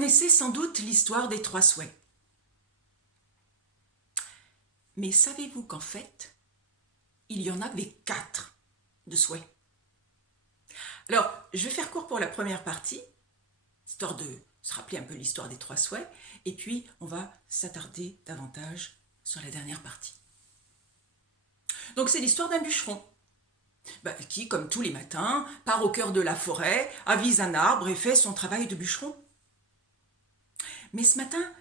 connaissez sans doute l'histoire des 3 souhaits. Mais savez-vous qu'en fait, il y en avait 4 de souhaits? Alors, je vais faire court pour la première partie, histoire de se rappeler un peu l'histoire des 3 souhaits, et puis on va s'attarder davantage sur la dernière partie. Donc c'est l'histoire d'un bûcheron, qui, comme tous les matins, part au cœur de la forêt, avise un arbre et fait son travail de bûcheron. Mais ce matin,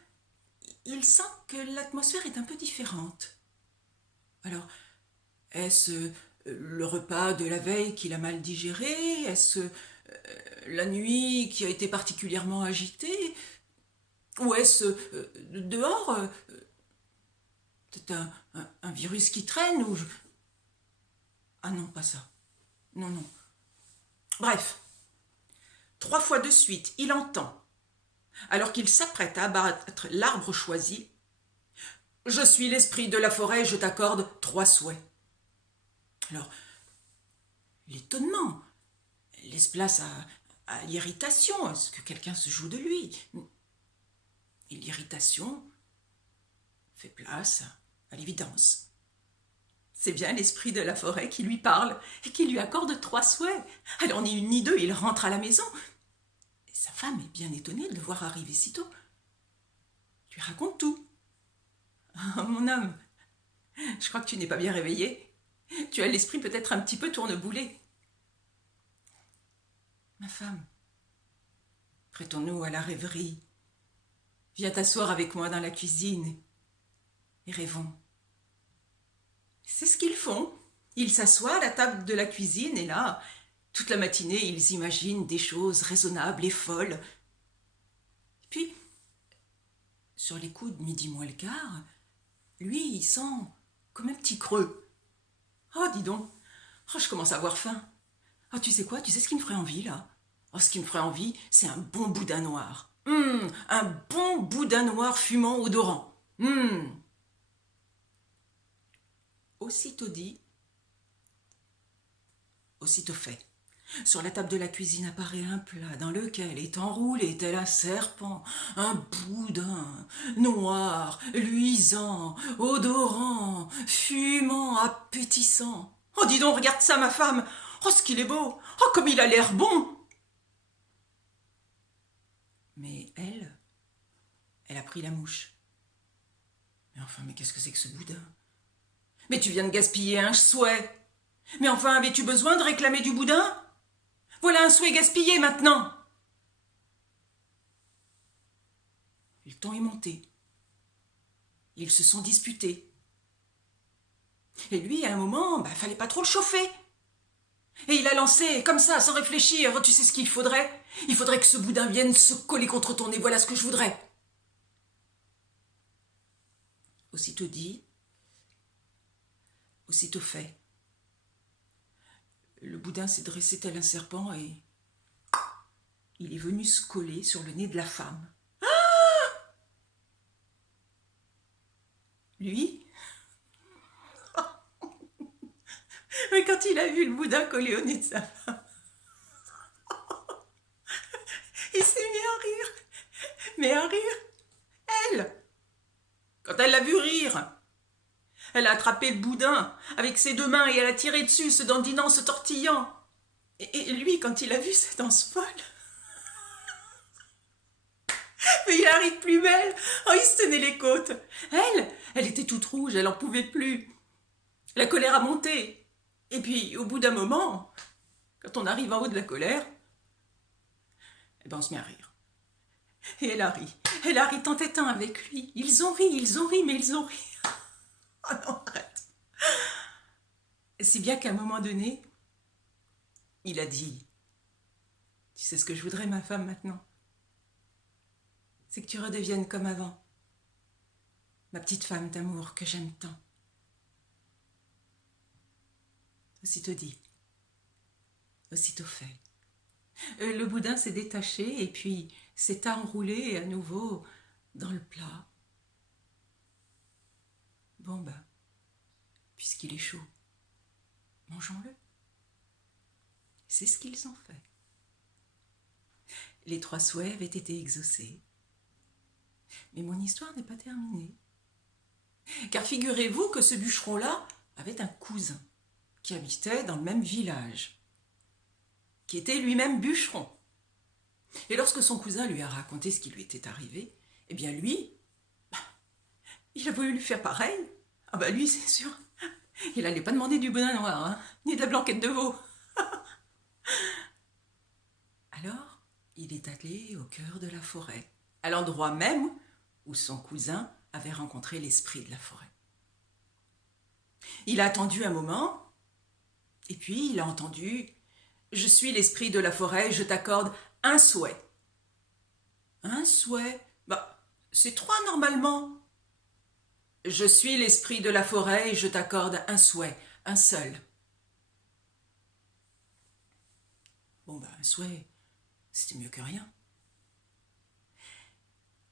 il sent que l'atmosphère est un peu différente. Alors, est-ce le repas de la veille qu'il a mal digéré? Est-ce la nuit qui a été particulièrement agitée? Ou est-ce dehors peut-être un virus qui traîne ou Ah non, pas ça. Non, non. Bref, 3 fois de suite, il entend, alors qu'il s'apprête à abattre l'arbre choisi, « Je suis l'esprit de la forêt, je t'accorde 3 souhaits. » Alors, l'étonnement laisse place à l'irritation. Est-ce que quelqu'un se joue de lui? Et l'irritation fait place à l'évidence. C'est bien l'esprit de la forêt qui lui parle et qui lui accorde 3 souhaits. Alors ni une ni deux, il rentre à la maison. Et sa femme est bien étonnée de le voir arriver si tôt. Tu racontes tout. Oh, mon homme, je crois que tu n'es pas bien réveillé. Tu as l'esprit peut-être un petit peu tourneboulé. Ma femme, prêtons-nous à la rêverie. Viens t'asseoir avec moi dans la cuisine et rêvons. C'est ce qu'ils font. Ils s'assoient à la table de la cuisine et là, toute la matinée, ils imaginent des choses raisonnables et folles. Puis, sur les coups de midi moins le quart, lui, il sent comme un petit creux. Oh, dis donc, je commence à avoir faim. Oh, tu sais quoi? Tu sais ce qui me ferait envie, là? Oh, ce qui me ferait envie, c'est un bon boudin noir. Un bon boudin noir fumant, odorant. Aussitôt dit, aussitôt fait. Sur la table de la cuisine apparaît un plat dans lequel est enroulé tel un serpent un boudin noir, luisant, odorant, fumant, appétissant. Oh, dis donc, regarde ça, ma femme! Oh, ce qu'il est beau! Oh, comme il a l'air bon! Mais elle a pris la mouche. Mais enfin, mais qu'est-ce que c'est que ce boudin? Mais tu viens de gaspiller un souhait! Mais enfin, avais-tu besoin de réclamer du boudin? Voilà un souhait gaspillé maintenant. Le ton est monté. Ils se sont disputés. Et lui, à un moment, fallait pas trop le chauffer. Et il a lancé, comme ça, sans réfléchir, tu sais ce qu'il faudrait? Il faudrait que ce boudin vienne se coller contre ton nez, voilà ce que je voudrais. Aussitôt dit, aussitôt fait. Le boudin s'est dressé tel un serpent et il est venu se coller sur le nez de la femme. Lui, mais quand il a vu le boudin collé au nez de sa femme, il s'est mis à rire. Mais à rire, elle, quand elle l'a vu rire, elle a attrapé le boudin avec ses 2 mains et elle a tiré dessus, se dandinant, se tortillant. Et lui, quand il a vu cette danse folle, mais il arrive plus belle. Oh, il se tenait les côtes. Elle était toute rouge, elle n'en pouvait plus. La colère a monté. Et puis, au bout d'un moment, quand on arrive en haut de la colère, on se met à rire. Et elle a ri tant et tant avec lui. Ils ont ri, mais ils ont ri. Oh non, arrête. Si bien qu'à un moment donné, il a dit, tu sais ce que je voudrais, ma femme, maintenant? C'est que tu redeviennes comme avant. Ma petite femme d'amour que j'aime tant. Aussitôt dit, aussitôt fait. Le boudin s'est détaché et puis s'est enroulé à nouveau dans le plat. Bon puisqu'il est chaud, mangeons-le. C'est ce qu'ils ont fait. Les 3 souhaits avaient été exaucés Mais mon histoire n'est pas terminée. Car figurez-vous que ce bûcheron-là avait un cousin qui habitait dans le même village, qui était lui-même bûcheron. Et lorsque son cousin lui a raconté ce qui lui était arrivé, eh bien lui, il a voulu lui faire pareil. Ah bah lui, c'est sûr, il n'allait pas demander du boudin noir, hein, ni de la blanquette de veau. Alors, il est allé au cœur de la forêt, à l'endroit même où son cousin avait rencontré l'esprit de la forêt. Il a attendu un moment, et puis il a entendu « Je suis l'esprit de la forêt, je t'accorde un souhait. » Un souhait? Bah, c'est trois normalement. « Je suis l'esprit de la forêt et je t'accorde un souhait, un seul. » Bon, bah, un souhait, c'était mieux que rien.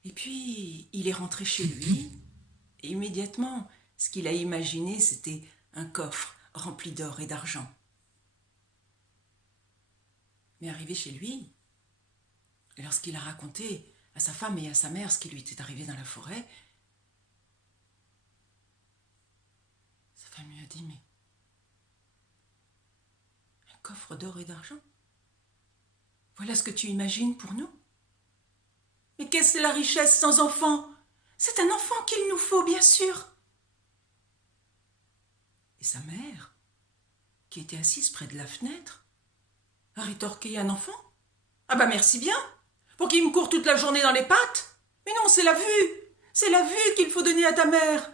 Et puis, il est rentré chez lui, et immédiatement, ce qu'il a imaginé, c'était un coffre rempli d'or et d'argent. Mais arrivé chez lui, lorsqu'il a raconté à sa femme et à sa mère ce qui lui était arrivé dans la forêt, sa femme lui a dit « Mais un coffre d'or et d'argent? Voilà ce que tu imagines pour nous? Mais qu'est-ce que la richesse sans enfant? C'est un enfant qu'il nous faut, bien sûr. » Et sa mère, qui était assise près de la fenêtre, a rétorqué « Un enfant? Ah bah merci bien, pour qu'il me court toute la journée dans les pattes. Mais non, c'est la vue qu'il faut donner à ta mère.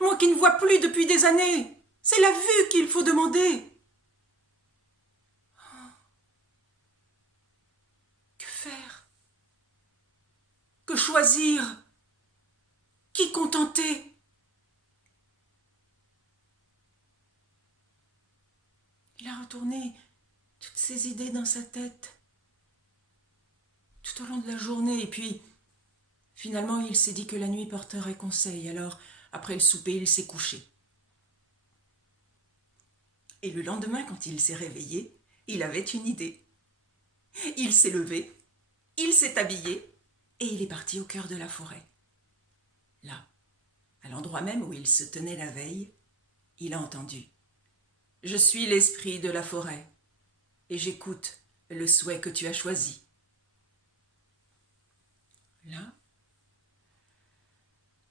Moi qui ne vois plus depuis des années, c'est la vue qu'il faut demander. » Que faire? Que choisir? Qui contenter? Il a retourné toutes ses idées dans sa tête tout au long de la journée, et puis finalement il s'est dit que la nuit porterait conseil. Alors après le souper il s'est couché, et le lendemain quand il s'est réveillé, il avait une idée. Il s'est levé, il s'est habillé et il est parti au cœur de la forêt. Là, à l'endroit même où il se tenait la veille, il a entendu « Je suis l'esprit de la forêt et j'écoute le souhait que tu as choisi. » Là,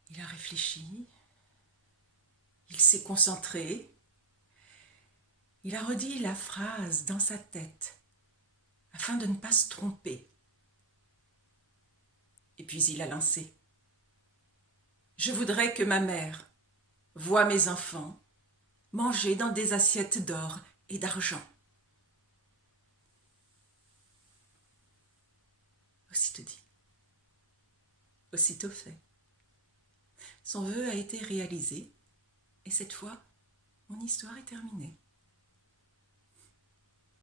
il a réfléchi, il s'est concentré, il a redit la phrase dans sa tête afin de ne pas se tromper. Et puis il a lancé « Je voudrais que ma mère voie mes enfants manger dans des assiettes d'or et d'argent. » Aussitôt dit, aussitôt fait. Son vœu a été réalisé, et cette fois, mon histoire est terminée.